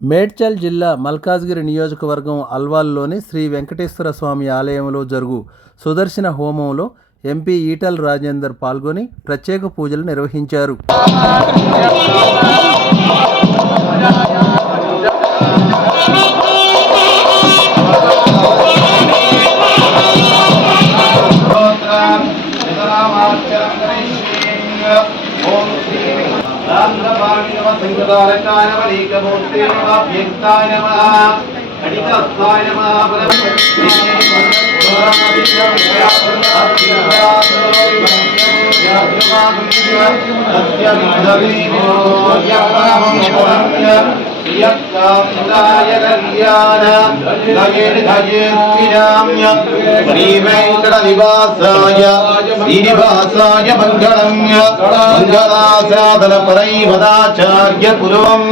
మేడ్చల్ జిల్లా మల్కాజ్గిరి నియోజకవర్గం అల్వాల్లోని శ్రీ వెంకటేశ్వర స్వామి ఆలయంలో జరుగు సుదర్శన హోమంలో ఎంపీ ఈటల రాజేందర్ పాల్గొని ప్రత్యేక పూజలు నిర్వహించారు. శ్రీనివాసాయ మంగళం మంగళాసాదన పరైవదాచార్య పురం